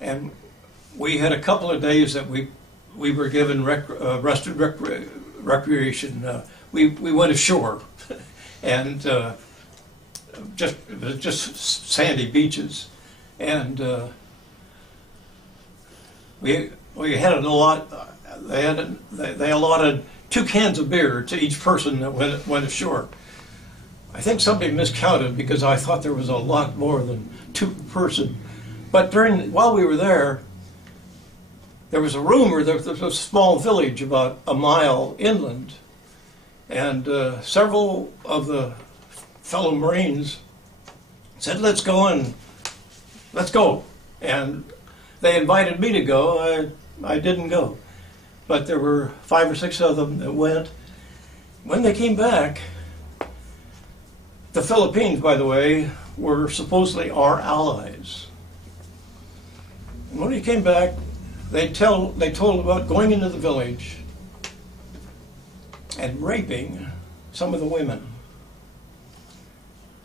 And we had a couple of days that we were given recreation. We went ashore, and it was just sandy beaches, and we had a lot. They allotted 2 cans of beer to each person that went ashore. I think somebody miscounted because I thought there was a lot more than 2 per person. But while we were there was a rumor that there was a small village about a mile inland, and several of the fellow Marines said, let's go. And they invited me to go. I didn't go. But there were 5 or 6 of them that went. When they came back, the Philippines, by the way, were supposedly our allies. And when he came back, they told about going into the village and raping some of the women.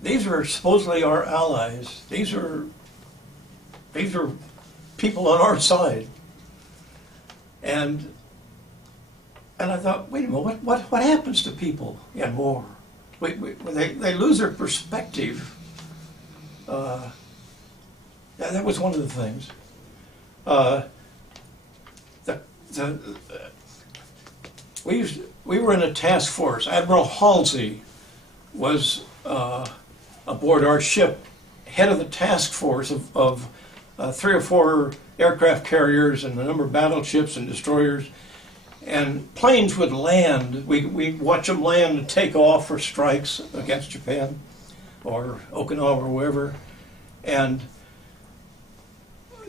These were supposedly our allies. These are people on our side. And I thought, wait a minute, what happens to people in war? They lose their perspective. That was one of the things. We were in a task force. Admiral Halsey was aboard our ship, head of the task force of 3 or 4 aircraft carriers and a number of battleships and destroyers. And planes would land. We'd watch them land and take off for strikes against Japan or Okinawa or wherever. And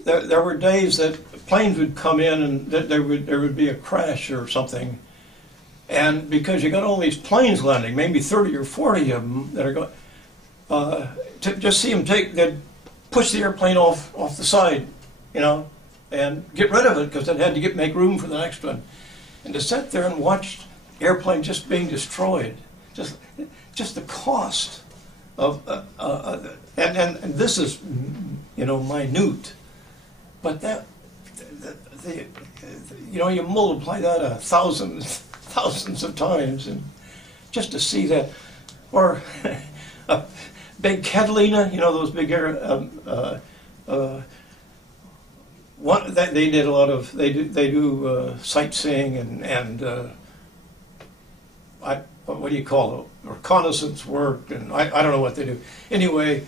there were days that planes would come in and that there would be a crash or something. And because you got all these planes landing, maybe 30 or 40 of them that are going, to just see them they'd push the airplane off the side, and get rid of it because they had to make room for the next one. And to sit there and watch airplanes just being destroyed, just the cost of, and this is, minute, but you multiply that thousands of times, and just to see that, or a big Catalina, those big they did a lot of they do sightseeing and what do you call it, reconnaissance work, and I don't know what they do. Anyway,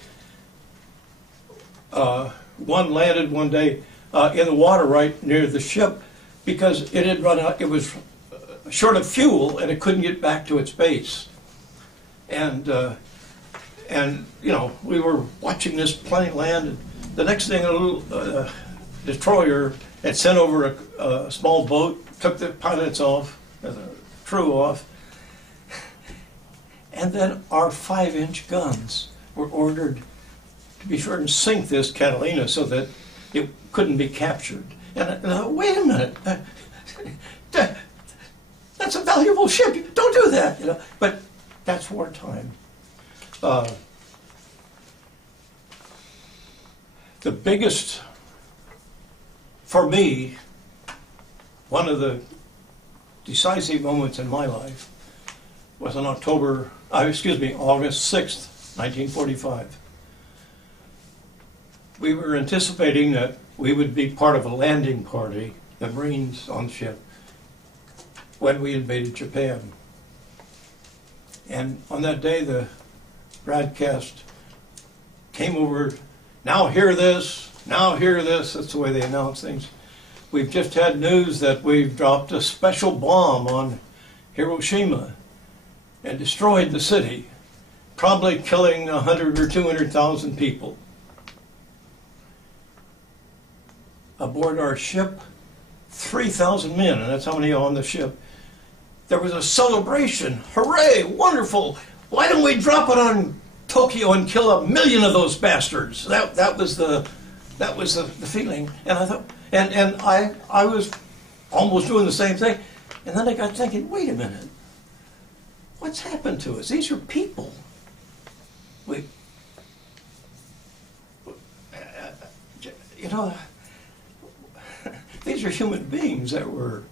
one landed one day in the water right near the ship because it had run out. It was short of fuel and it couldn't get back to its base. And we were watching this plane land, and the next thing a little destroyer had sent over a small boat, took the pilots off, the crew off, and then our 5-inch guns were ordered to be sure and sink this Catalina so that it couldn't be captured. And I thought, wait a minute, that's a valuable ship, don't do that, But that's wartime. The biggest, for me, one of the decisive moments in my life was on August 6th, 1945. We were anticipating that we would be part of a landing party, the Marines on the ship, when we invaded Japan. And on that day, the broadcast came over, now hear this, now hear this. That's the way they announce things. We've just had news that we've dropped a special bomb on Hiroshima and destroyed the city, probably killing 100 or 200,000 people. Aboard our ship, 3,000 men, and that's how many are on the ship. There was a celebration. Hooray, wonderful. Why don't we drop it on Tokyo and kill 1 million of those bastards? That was the feeling. And I thought, and I was almost doing the same thing. And then I got thinking, wait a minute. What's happened to us? These are people. you know, these are human beings that we're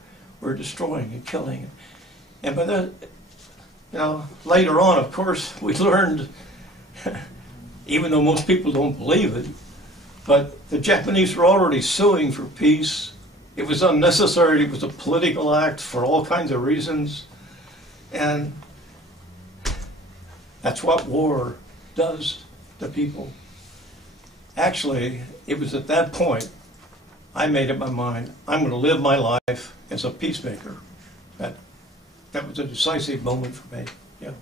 destroying and killing. And by that, you know, later on, of course, we learned, even though most people don't believe it, but the Japanese were already suing for peace. It was unnecessary. It was a political act for all kinds of reasons. And that's what war does to people. Actually, it was at that point I made up my mind, I'm going to live my life as a peacemaker. That was a decisive moment for me. Yeah.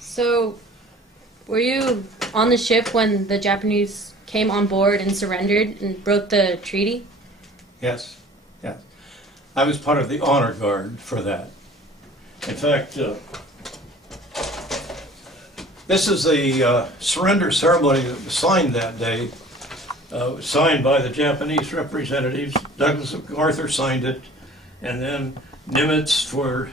So, were you on the ship when the Japanese came on board and surrendered and broke the treaty? Yes, yes. I was part of the honor guard for that. In fact, this is the surrender ceremony that was signed that day. It was signed by the Japanese representatives. Douglas MacArthur signed it, and then Nimitz for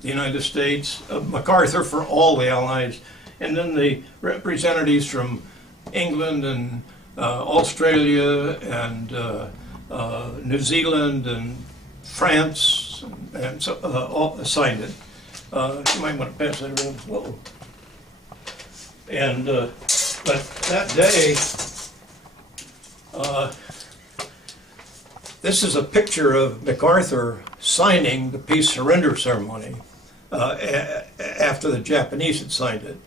the United States, MacArthur for all the Allies, and then the representatives from England and Australia and New Zealand and France and so all signed it. You might want to pass that around. Whoa. And but that day, this is a picture of MacArthur signing the peace surrender ceremony after the Japanese had signed it.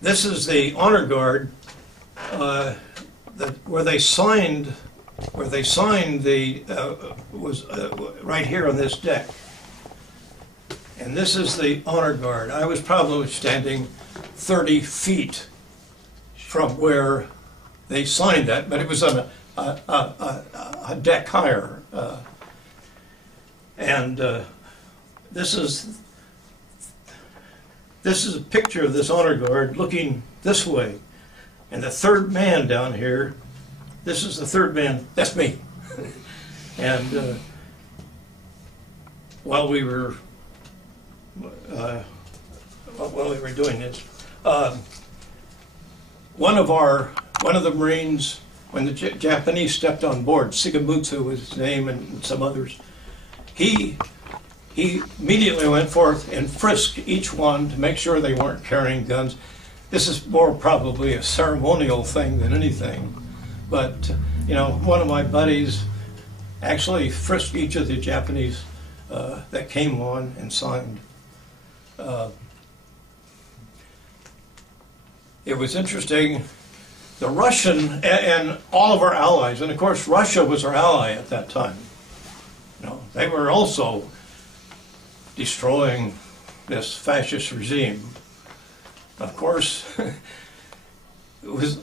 This is the honor guard where they signed the was right here on this deck. And this is the honor guard. I was probably standing 30 feet from where they signed that, but it was on a deck higher. And this is a picture of this honor guard looking this way. And the third man down here, this is the third man, that's me. And while we were doing this, one of the Marines, when the Japanese stepped on board, Shigemutsu was his name, and some others, he immediately went forth and frisked each one to make sure they weren't carrying guns. This is more probably a ceremonial thing than anything, but you know, one of my buddies actually frisked each of the Japanese that came on and signed. It was interesting. The Russian and all of our allies, and of course Russia was our ally at that time. You know, they were also destroying this fascist regime. Of course, it was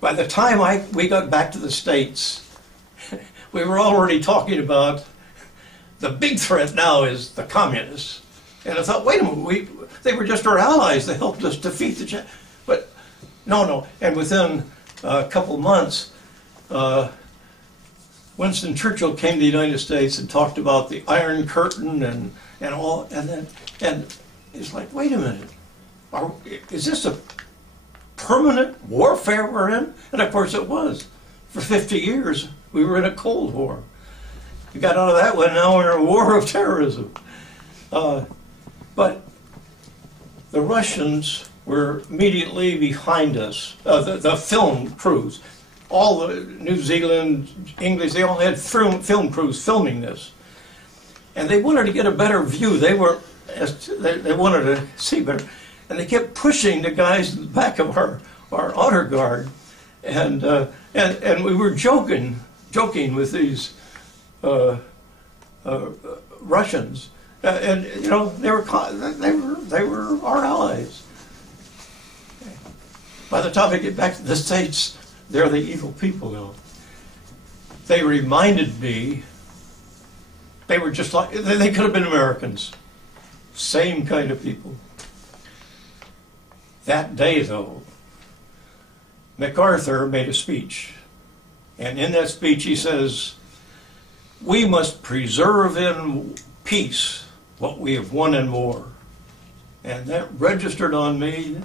by the time we got back to the States, we were already talking about the big threat now is the communists. And I thought, wait a minute, they were just our allies. They helped us defeat the Japanese. But no. And within a couple months, Winston Churchill came to the United States and talked about the Iron Curtain and all, and it's like, wait a minute, is this a permanent warfare we're in? And of course it was. For 50 years, we were in a Cold War. We got out of that one, now we're in a war of terrorism. But the Russians were immediately behind us, the film crews. All the New Zealand, English, they all had film crews filming this. And they wanted to get a better view. They wanted to see better. And they kept pushing the guys in the back of our honor guard. And we were joking with these Russians. And you know, they were our allies. By the time I get back to the States, they're the evil people now. They reminded me, they were just like, they could have been Americans. Same kind of people. That day, though, MacArthur made a speech. And in that speech he says, we must preserve in peace what we have won in war. And that registered on me.